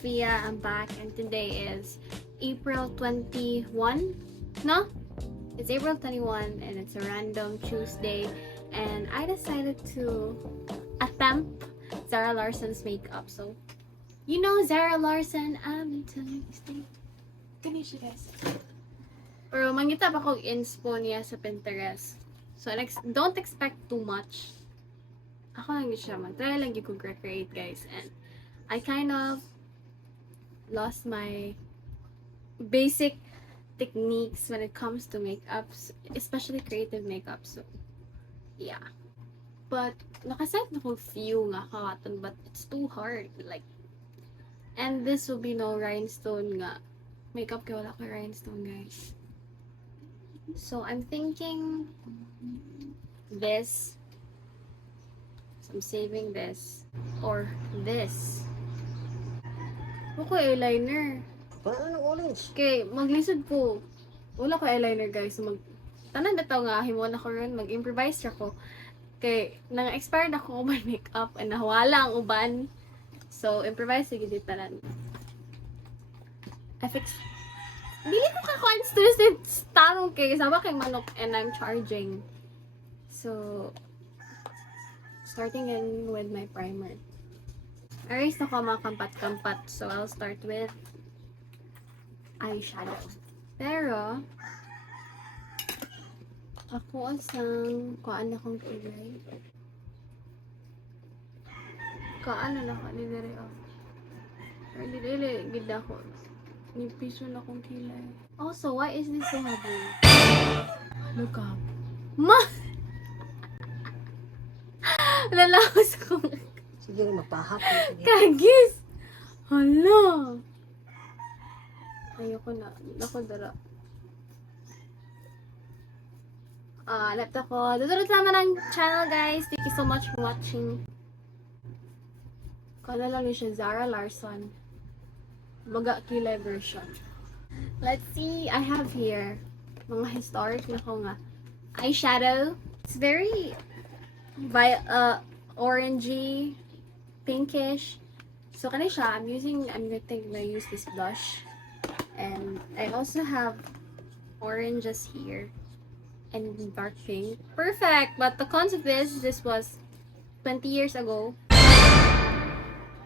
Fia. I'm back, and today is April 21. No? It's April 21, and it's a random Tuesday, and I decided to attempt Zara Larson's makeup. So, you know Zara Larson, I'm telling you, stay. Ganun siya, guys. Pero mangita pa kong inspo niya sa Pinterest. So, don't expect too much. Ako lang siya, mag-try lang yung recreate, guys. And I kind of lost my basic techniques when it comes to makeups, especially creative makeup. So, yeah. But, nakaset na ko few nga kakaton, but it's too hard. Like, and this will be no rhinestone nga. Makeup kaya wala ko rhinestone, guys. So, I'm thinking this. So, I'm saving this. Or this. Ako eyeliner. Paano ng orange? Okay, maglisod po. Wala ko eyeliner, guys. Tanan na tao nga, himuan ako rin. Mag-improvise ako. Okay, nang-expired ako uban makeup and nawala ang uban. So, improvise sige dito tanan. I fix. Dili ko ka-constant tarong kay sama kay manok and I'm charging. So, starting in with my primer. Erase na ko mga kampat-kampat. So, I'll start with eyeshadow. Pero, ako asang kaan akong kilay. Kaan na ako ni Dere oh. Pero dili gid ako. Nipiso na akong kilay. Also, why is this so heavy? Look up. Ma! Lalaos ko. Siguro mapahapon. Kagis! Hala! Ayoko na. Ako dara. Left ako. Dudurot naman ang channel, guys. Thank you so much for watching. Kala lang siya Zara Larson. Baga kilay version. Let's see. I have here mga historic na ko nga eyeshadow. It's very orangey, pinkish. So kani siya. I'm gonna use this blush. And I also have oranges here and dark pink. Perfect! But the cons of this was 20 years ago.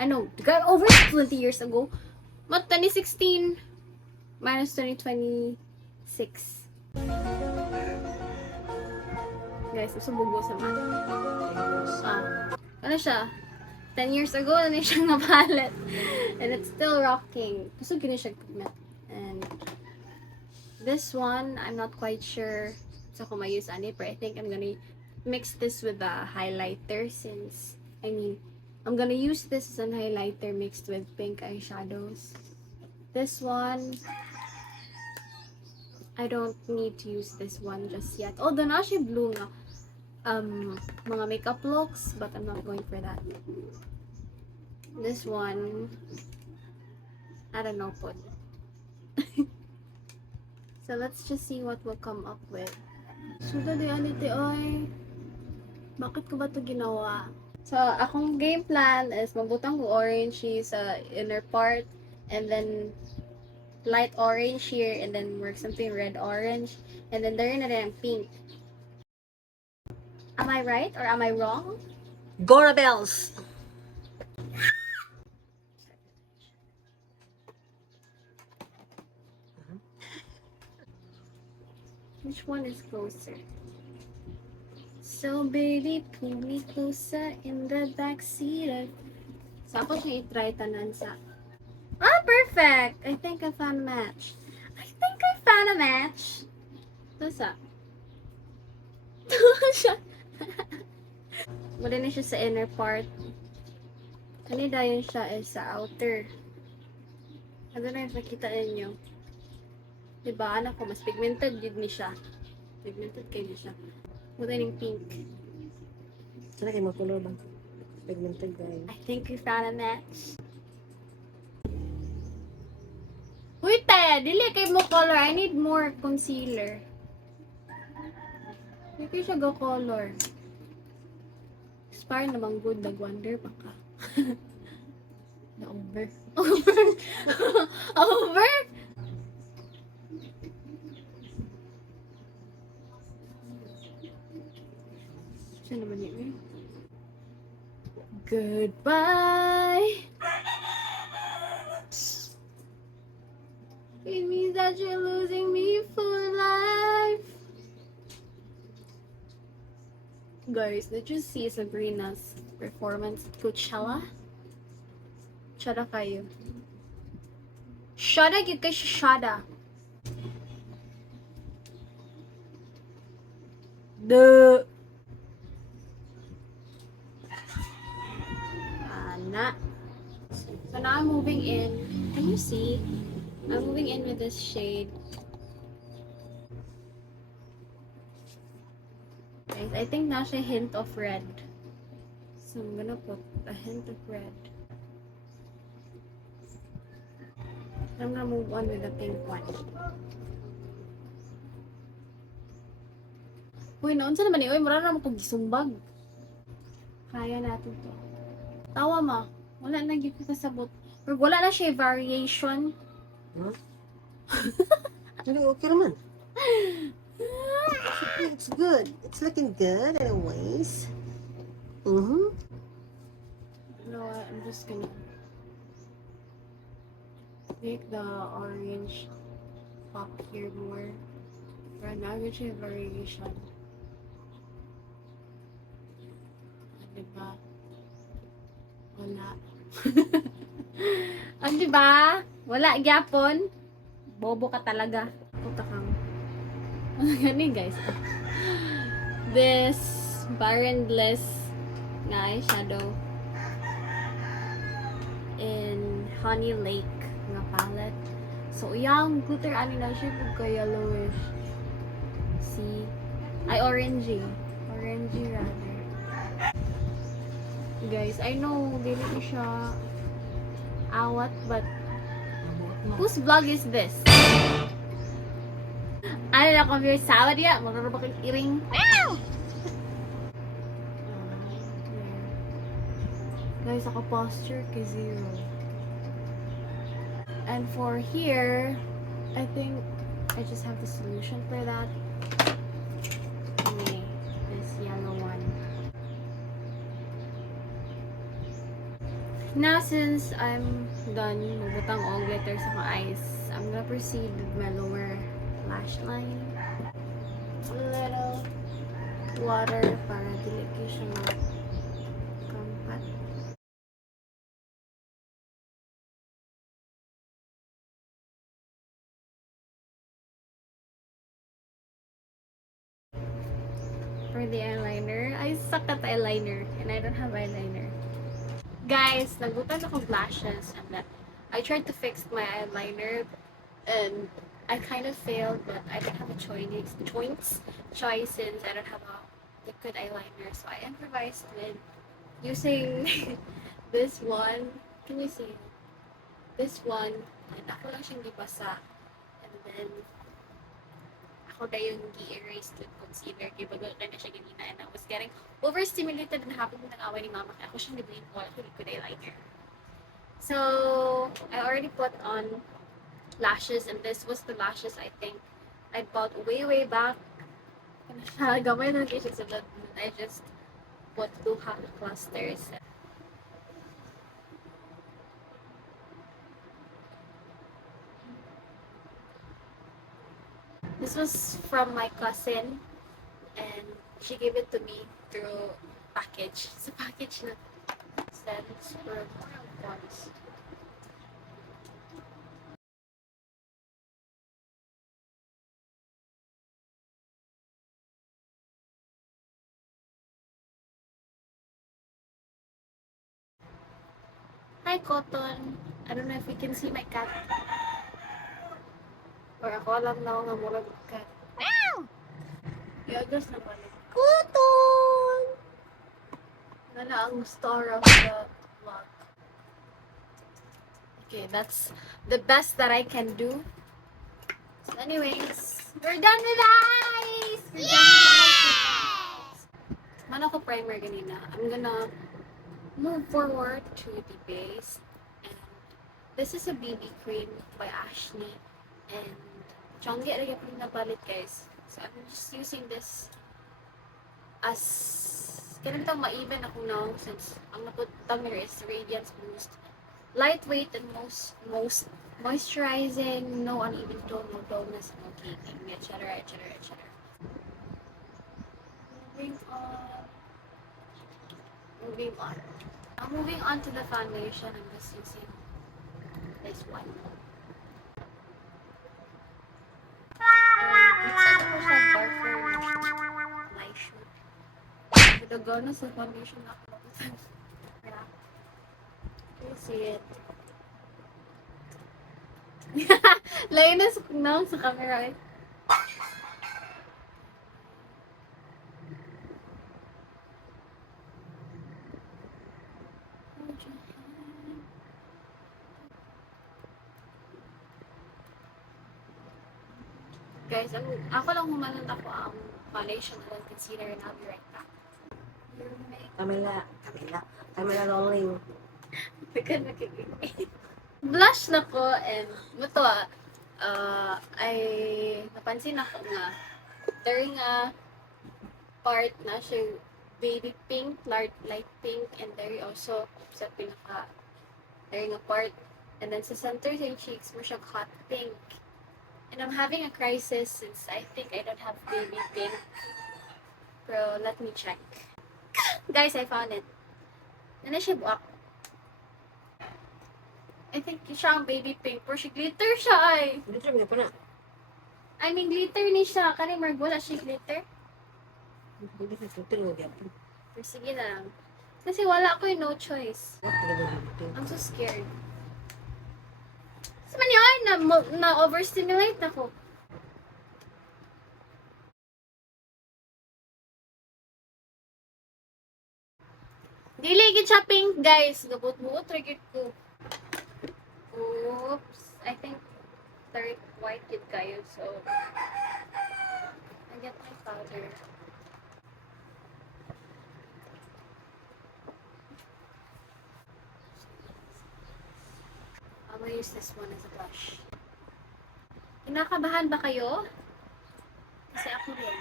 I know, over 20 years ago. But 2016 minus 2026. Guys, susubugo sa man. Ano siya? 10 years ago, ano siya nga palette. And it's still rocking. Gusto gini siya pigment. And this one, I'm not quite sure sa kung ma-use ani, but I think I'm gonna mix this with a highlighter since, I'm gonna use this as an highlighter mixed with pink eyeshadows. This one, I don't need to use this one just yet. Although na siya blue nga, mga makeup looks, but I'm not going for that. This one, I don't know, put. So let's just see what we'll come up with. So dali aliti oy. Bakit ko ba to ginawa? So akong game plan is magbutang ko orange sa inner part and then light orange here and then work something red orange and then there na rin ang pink. Am I right or am I wrong? Gora Bells. Which one is closer? So baby, pull me closer in the backseat. So ako siya i-try tanan sa. Perfect! I think I found a match. Ito sa. Wala na siya sa inner part. Kanina yun siya is sa outer. Ano na yung nakita ninyo? Diba, anak ko, mas pigmented yun ni siya. Pigmented kayo ni siya. Wala yung pink. Sana kayo mag-color ba? Pigmented guys. I think we found a match. Uy, te! Dili kayo mo color. I need more concealer. Hindi kayo siya go color. Expire namang good. Nag-wonder pa ka. Na-over. Over? Over? Siya naman yun. Goodbye. It means that you're losing me for life. Guys, did you see Sabrina's performance at Coachella? Shada kayo. Shada yun kay Shada. The Ana. So now I'm moving in. Can you see? I'm moving in with this shade. Guys, I think now siya hint of red. So I'm gonna put a hint of red. I'm gonna move on with the pink one. Uy, naon sa naman eh. Uy, marami naman kong gisumbag. Kaya natin to. Tawa ma. Wala na gyud ko kasabot. Or wala na siya variation. Huh? Hindi, okay naman. It's good. It's looking good anyways. Mm-hmm. You know what? I'm just gonna make the orange pop here more. Right now, I'm gonna variation. Diba? Wala. Ang diba? Wala, gyapon. Bobo ka talaga. Puta kang. Gani guys. This Barren Bliss na eyeshadow in Honey Lake na palette. So, yung glitter ani na siya pagka yellowish. See? Ay, orangey. Orangey rather. Guys, I know, dili ko siya awat, but whose vlog is this? Ano na kami sawa diya? Magkaroon ba kang iring? Guys, ako posture kay 0. And for here, I think I just have the solution for that. Okay, this yellow one. Now, since I'm done magbutang all glitter sa mga eyes, I'm gonna proceed with my lower lash line. A little water para dili ko siya makampat. For the eyeliner, I suck at eyeliner and I don't have eyeliner. Guys, nagbutang ako lashes and then I tried to fix my eyeliner and I kind of failed, but I don't have a choice since I don't have a liquid eyeliner, so I improvised with using this one. Can you see? This one, and ako lang siyang gibasa, and then ako na yung gi-erase with concealer kaya bago na siya ganina, and I was getting overstimulated and happy nang away ni mama kaya ako siyang nabili ko like liquid eyeliner. So I already put on lashes, and this was the lashes I think I bought way back. Gamay na siya sa blood. I just put 2 half clusters. This was from my cousin, and she gave it to me through package. It's a package na sends for once. Hi, Cotton. I don't know if you can see my cat. Or ako lang na nga murag cat. Meow! Yagas na pala. Cotton! Nala ang star of the vlog. Okay, that's the best that I can do. So anyways, we're done with eyes! We're done with eyes! Man ako primer ganina. I'm gonna move forward to the base and This is a BB cream by Ashley. And Chonggi lagi po nabalit guys. So I'm just using this as ganito ma-even ako now since ang naputang here is Radiance Boost. Lightweight and most moisturizing, no uneven tone, no dullness, no caking, etc. etc. etc. Moving on. Moving on. Moving on to the foundation, I'm just using this one. Sabi ko siya darker light shoot. Nagagana sa foundation ako. Yeah. Can you see it? Layo na sa camera eh. Guys, ako lang humanap ako ang foundation and concealer and I'll be right back. Camera rolling. Blush na ko and ito ay napansin ako nga there nga part na siya baby pink, light pink, and there also sa pinaka there nga part and then sa center sa cheeks mo siya hot pink. And I'm having a crisis since I think I don't have baby pink. Pero let me check. Guys, I found it. Ano siya buwak? I think siya ang baby pink. Pero siya glitter siya ay. Glitter mo na. I mean, glitter ni siya. Kani Margola siya glitter. Glitter mo gyapon. Pero sige na lang. Kasi wala ko no choice. What glitter? I'm so scared. Sa man yun, na-overstimulate ako. Dili gid siya pink, guys. Gabot-buot trigger ko. Oops. I think third white kid kayo, so I get my powder. I'm gonna use this one as a blush. Kinakabahan ba kayo? Kasi ako rin.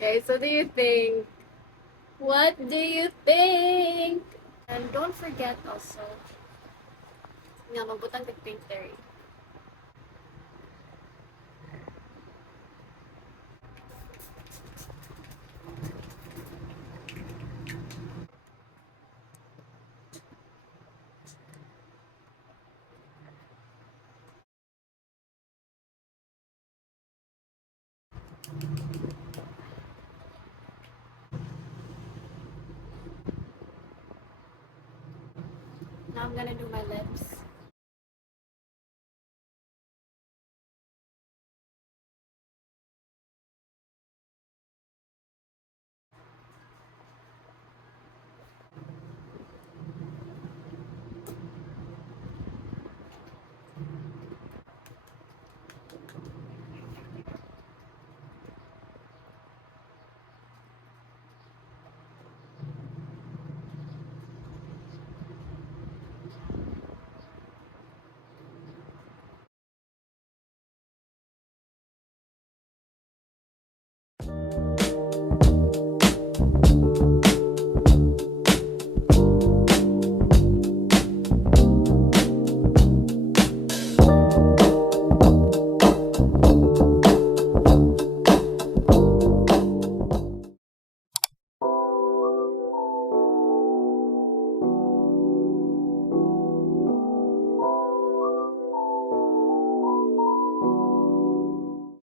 Guys, what do you think? What do you think? And don't forget also, nga magbutang kag pink terry. Now I'm gonna do my lips.